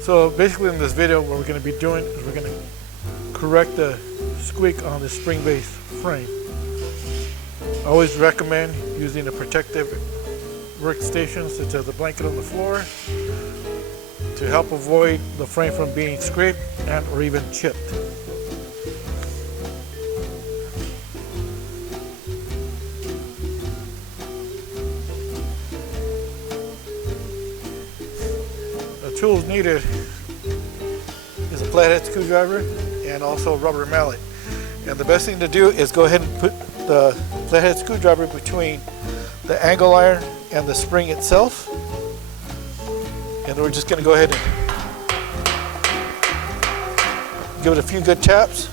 So basically in this video what we're going to be doing is we're going to correct the squeak on the spring-based frame. I always recommend using a protective workstation such as a blanket on the floor to help avoid the frame from being scraped and or even chipped. The tools needed is a flathead screwdriver and also a rubber mallet. And the best thing to do is go ahead and put the flathead screwdriver between the angle iron and the spring itself. And we're just going to go ahead and give it a few good taps.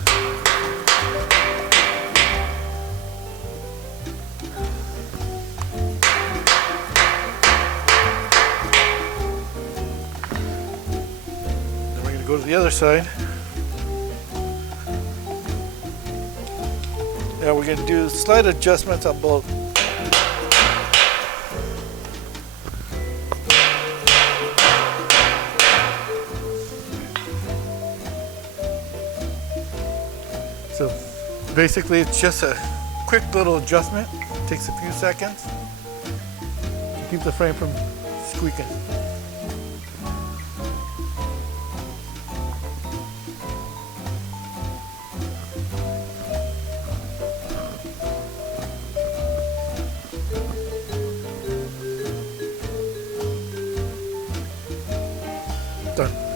Then we're going to go to the other side. Now we're going to do slight adjustments on both. So basically it's just a quick little adjustment. It takes a few seconds to keep the frame from squeaking. Done.